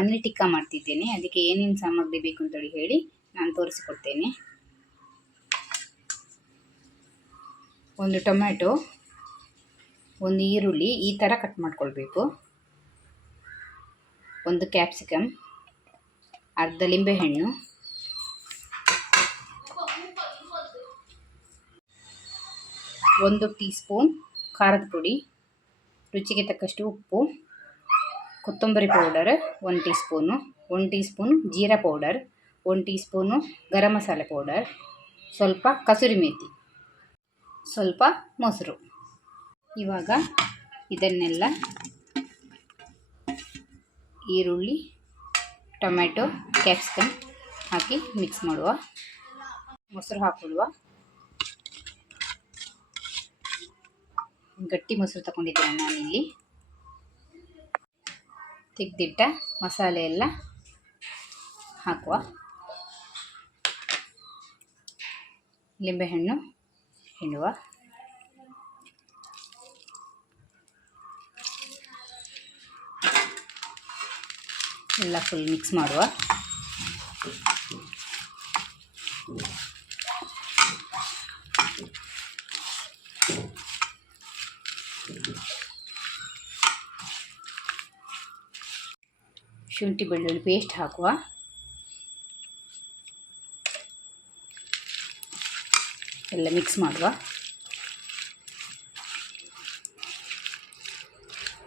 ಪನ್ನೀರ್ ಟಿಕ್ಕಾ ಮಾಡ್ತಿದ್ದೇನೆ. ಅದಕ್ಕೆ ಏನೇನು ಸಾಮಗ್ರಿ ಬೇಕು ಅಂತೇಳಿ ಹೇಳಿ ನಾನು ತೋರಿಸಿಕೊಡ್ತೇನೆ. ಒಂದು ಟೊಮ್ಯಾಟೊ, ಒಂದು ಈರುಳ್ಳಿ ಈ ಥರ ಕಟ್ ಮಾಡ್ಕೊಳ್ಬೇಕು, ಒಂದು ಕ್ಯಾಪ್ಸಿಕಮ್, ಅರ್ಧ ಲಿಂಬೆಹಣ್ಣು, ಒಂದು ಟೀ ಸ್ಪೂನ್ ಖಾರದ ಪುಡಿ, ರುಚಿಗೆ ತಕ್ಕಷ್ಟು ಉಪ್ಪು, ಕೊತ್ತಂಬರಿ powder 1 teaspoon, 1 teaspoon ಜೀರಾ ಪೌಡರ್, 1 ಟೀ ಸ್ಪೂನು ಗರಂ ಮಸಾಲೆ ಪೌಡರ್, ಸ್ವಲ್ಪ ಕಸೂರಿ ಮೇಥಿ, ಸ್ವಲ್ಪ ಮೊಸರು. ಇವಾಗ ಇದನ್ನೆಲ್ಲ ಈರುಳ್ಳಿ, ಟೊಮ್ಯಾಟೊ, ಕ್ಯಾಪ್ಸಿಕಮ್ ಹಾಕಿ ಮಿಕ್ಸ್ ಮಾಡುವ. ಮೊಸರು ಹಾಕೊಳ್ಳುವ. ಗಟ್ಟಿ ಮೊಸರು ತಗೊಂಡಿದ್ದೇನೆ ನಾನಿಲ್ಲಿ. ತೆಗೆದಿಟ್ಟ ಮಸಾಲೆ ಎಲ್ಲ ಹಾಕುವ. ಲಿಂಬೆಹಣ್ಣು ಹಿಂಡುವ. ಎಲ್ಲ ಫುಲ್ ಮಿಕ್ಸ್ ಮಾಡುವ. ಶುಂಠಿ ಬೆಳ್ಳುಳ್ಳಿ ಪೇಸ್ಟ್ ಹಾಕುವ. ಎಲ್ಲ ಮಿಕ್ಸ್ ಮಾಡುವ.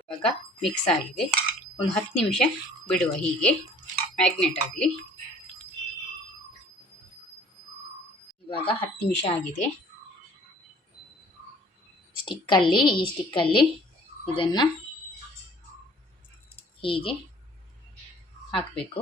ಇವಾಗ ಮಿಕ್ಸ್ ಆಗಿದೆ. ಒಂದು 10 ನಿಮಿಷ ಬಿಡುವ, ಹೀಗೆ ಮ್ಯಾಗ್ನೇಟ್ ಆಗಲಿ. ಇವಾಗ 10 ನಿಮಿಷ ಆಗಿದೆ. ಈ ಸ್ಟಿಕ್ಕಲ್ಲಿ ಇದನ್ನು ಹೀಗೆ ಹಾಕಬೇಕು.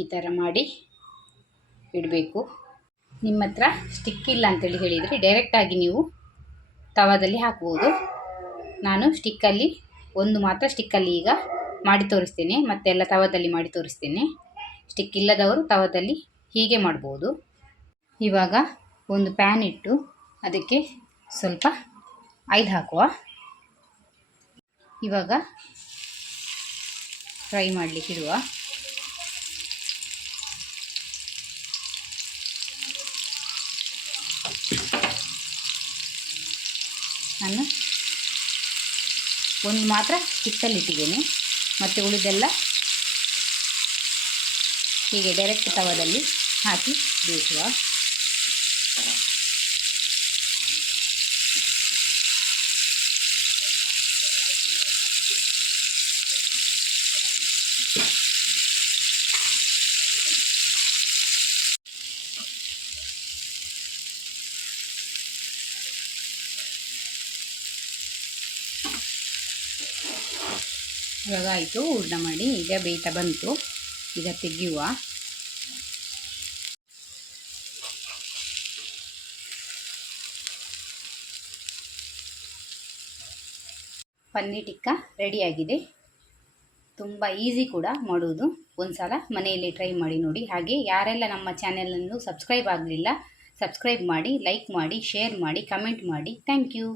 ಈ ಥರ ಮಾಡಿ ಇಡಬೇಕು. ನಿಮ್ಮ ಹತ್ರ ಸ್ಟಿಕ್ ಇಲ್ಲ ಅಂತೇಳಿ ಹೇಳಿದರೆ ಡೈರೆಕ್ಟಾಗಿ ನೀವು ತವಾದಲ್ಲಿ ಹಾಕ್ಬೋದು. ನಾನು ಸ್ಟಿಕ್ಕಲ್ಲಿ ಮಾತ್ರ ಸ್ಟಿಕ್ಕಲ್ಲಿ ಈಗ ಮಾಡಿ ತೋರಿಸ್ತೇನೆ, ಮತ್ತೆಲ್ಲ ತವಾದಲ್ಲಿ ಮಾಡಿ ತೋರಿಸ್ತೇನೆ. ಸ್ಟಿಕ್ ಇಲ್ಲದವರು ತವಾದಲ್ಲಿ ಹೀಗೆ ಮಾಡ್ಬೋದು. ಇವಾಗ ಒಂದು ಪ್ಯಾನ್ ಇಟ್ಟು ಅದಕ್ಕೆ ಸ್ವಲ್ಪ ಆಯಿಲ್ ಹಾಕುವ. ಇವಾಗ ಫ್ರೈ ಮಾಡಲಿಕ್ಕೆ ಇಡುವ. ನಾನು ಒಂದು ಮಾತ್ರ ಸ್ಟಿಕ್ಕಲ್ಲಿ ಇಟ್ಟಿದ್ದೇನೆ, ಮತ್ತು ಉಳಿದೆಲ್ಲ ಹೀಗೆ ಡೈರೆಕ್ಟ್ ತವಾದಲ್ಲಿ ಹಾಕಿ ಬೇಯಿಸುವ. ಇವಾಗ ಆಯಿತು, ಊಟ ಮಾಡಿ ಈಗ ಬೇಯ್ತಾ ಬಂತು. ಈಗ ತೆಗೆಯುವ. ಪನ್ನೀರ್ ಟಿಕ್ಕಾ ರೆಡಿಯಾಗಿದೆ. ತುಂಬ ಈಸಿ ಕೂಡ ಮಾಡುವುದು. ಒಂದು ಸಲ ಮನೆಯಲ್ಲಿ ಟ್ರೈ ಮಾಡಿ ನೋಡಿ. ಹಾಗೆ ಯಾರೆಲ್ಲ ನಮ್ಮ ಚಾನೆಲನ್ನು ಸಬ್ಸ್ಕ್ರೈಬ್ ಆಗಲಿಲ್ಲ, ಸಬ್ಸ್ಕ್ರೈಬ್ ಮಾಡಿ, ಲೈಕ್ ಮಾಡಿ, ಶೇರ್ ಮಾಡಿ, ಕಮೆಂಟ್ ಮಾಡಿ. Thank you.